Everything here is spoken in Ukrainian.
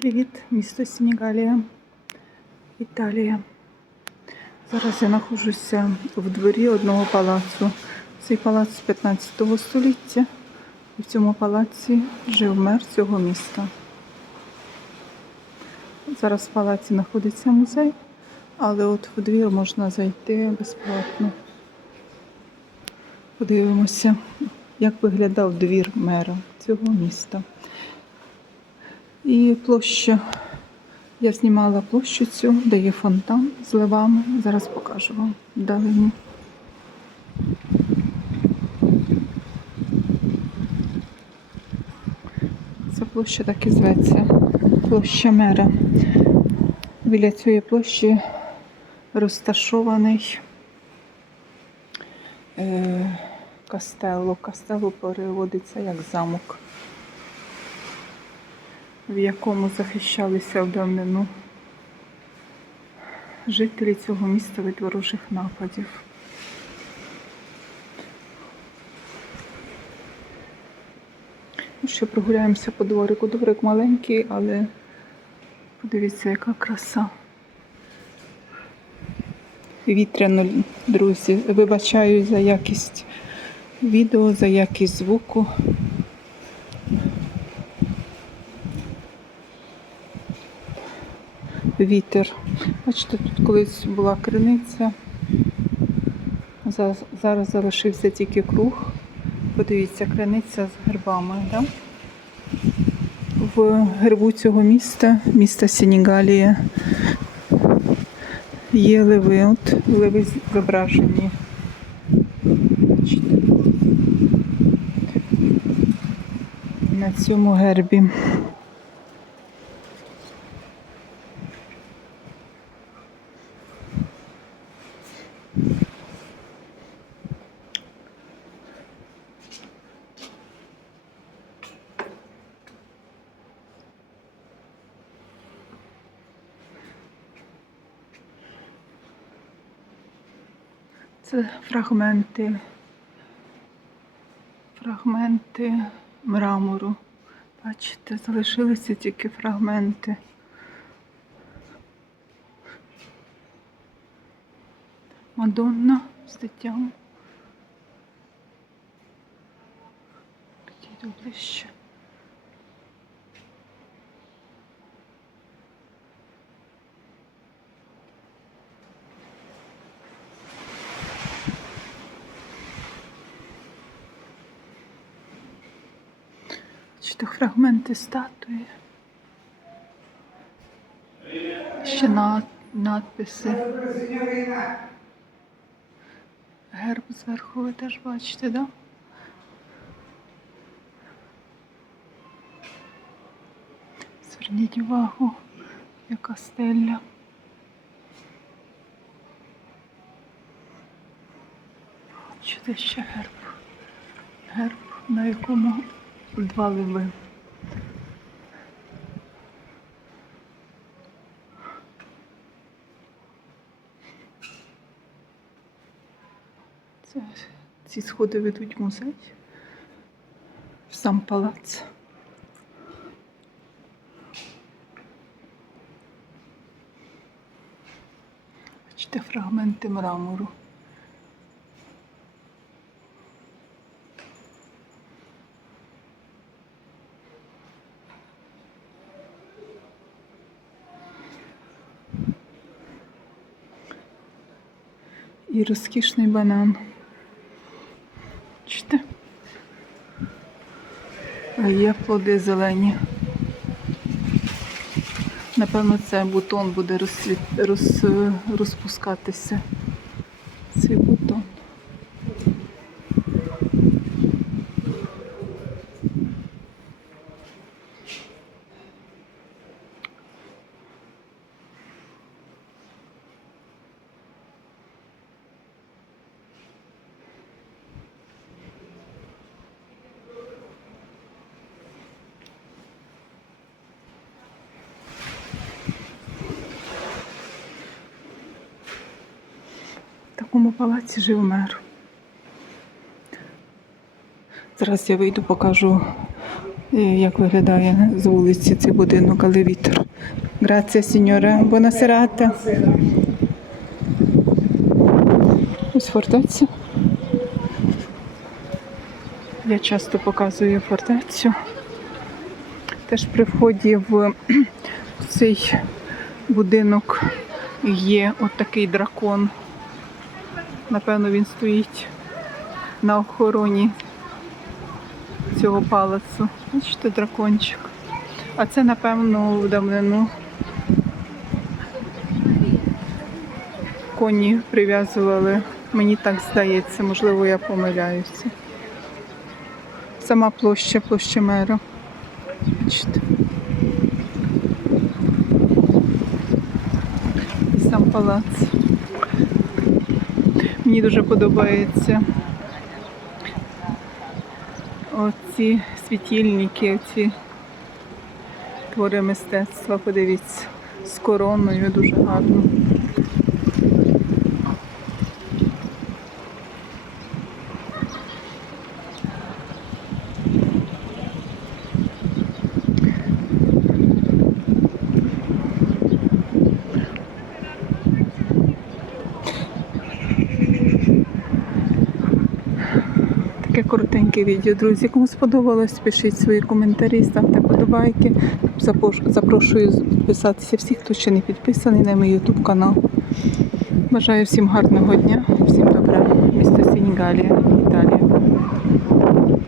Привіт, місто Сенігалія, Італія. Зараз я знаходжуся в дворі одного палацу. Цей палац з 15 століття. І в цьому палаці жив мер цього міста. Зараз в палаці знаходиться музей, але от в двір можна зайти безплатно. Подивимося, як виглядав двір мера цього міста. І площа. Я знімала площу цю, де є фонтан з ливами. Зараз покажу вам вдалині. Ця площа так і зветься. Площа мера. Біля цієї площі розташований е, кастелло. Кастелло переводиться як замок в якому захищалися в давнину жителі цього міста від ворожих нападів. Ну що, прогуляємося по дворику. Дворик маленький, але подивіться, яка краса. Вітряно, друзі. Вибачаю за якість відео, за якість звуку. Вітер. Бачите, тут колись була криниця. Зараз, залишився тільки круг. Подивіться, криниця з гербами. Да? В гербу цього міста, міста Сенігалія, є ливи. От ливи зображені. На цьому гербі. Це фрагменти, фрагменти мрамору. Бачите, залишилися тільки фрагменти. Мадонна з дитям. Підійду ближче. Бачите, фрагменти статуї. Ще над, надписи. Герб зверху ви теж бачите, да? Зверніть увагу, яка стеля. Бачите, ще герб. Герб, на якому два леви. Це, ці сходи ведуть в музей, в сам палац. Бачите фрагменти мрамору. І розкішний банан. Чите? А є плоди зелені. Напевно, це бутон буде розцвіт... роз... розпускатися. Цей бутон. В такому палаці жив мер. Зараз я вийду, покажу як виглядає з вулиці цей будинок, але вітер. Грація, сіньора. Бонасерата. Ось фортеця. Я часто показую фортецю. Теж при вході в цей будинок є от такий дракон. Напевно, він стоїть на охороні цього палацу. Бачите, дракончик. А це, напевно, в давнину коні прив'язували. Мені так здається, можливо, я помиляюся. Сама площа, площа мера. Бачите. Сам палац. Мені дуже подобається оці світильники, оці твори мистецтва, подивіться, з короною дуже гарно. Таке коротеньке відео, друзі. Кому сподобалось, пишіть свої коментарі, ставте подобайки. Запрошую підписатися всіх, хто ще не підписаний на мій YouTube канал. Бажаю всім гарного дня, всім добра, місто Сінігалія.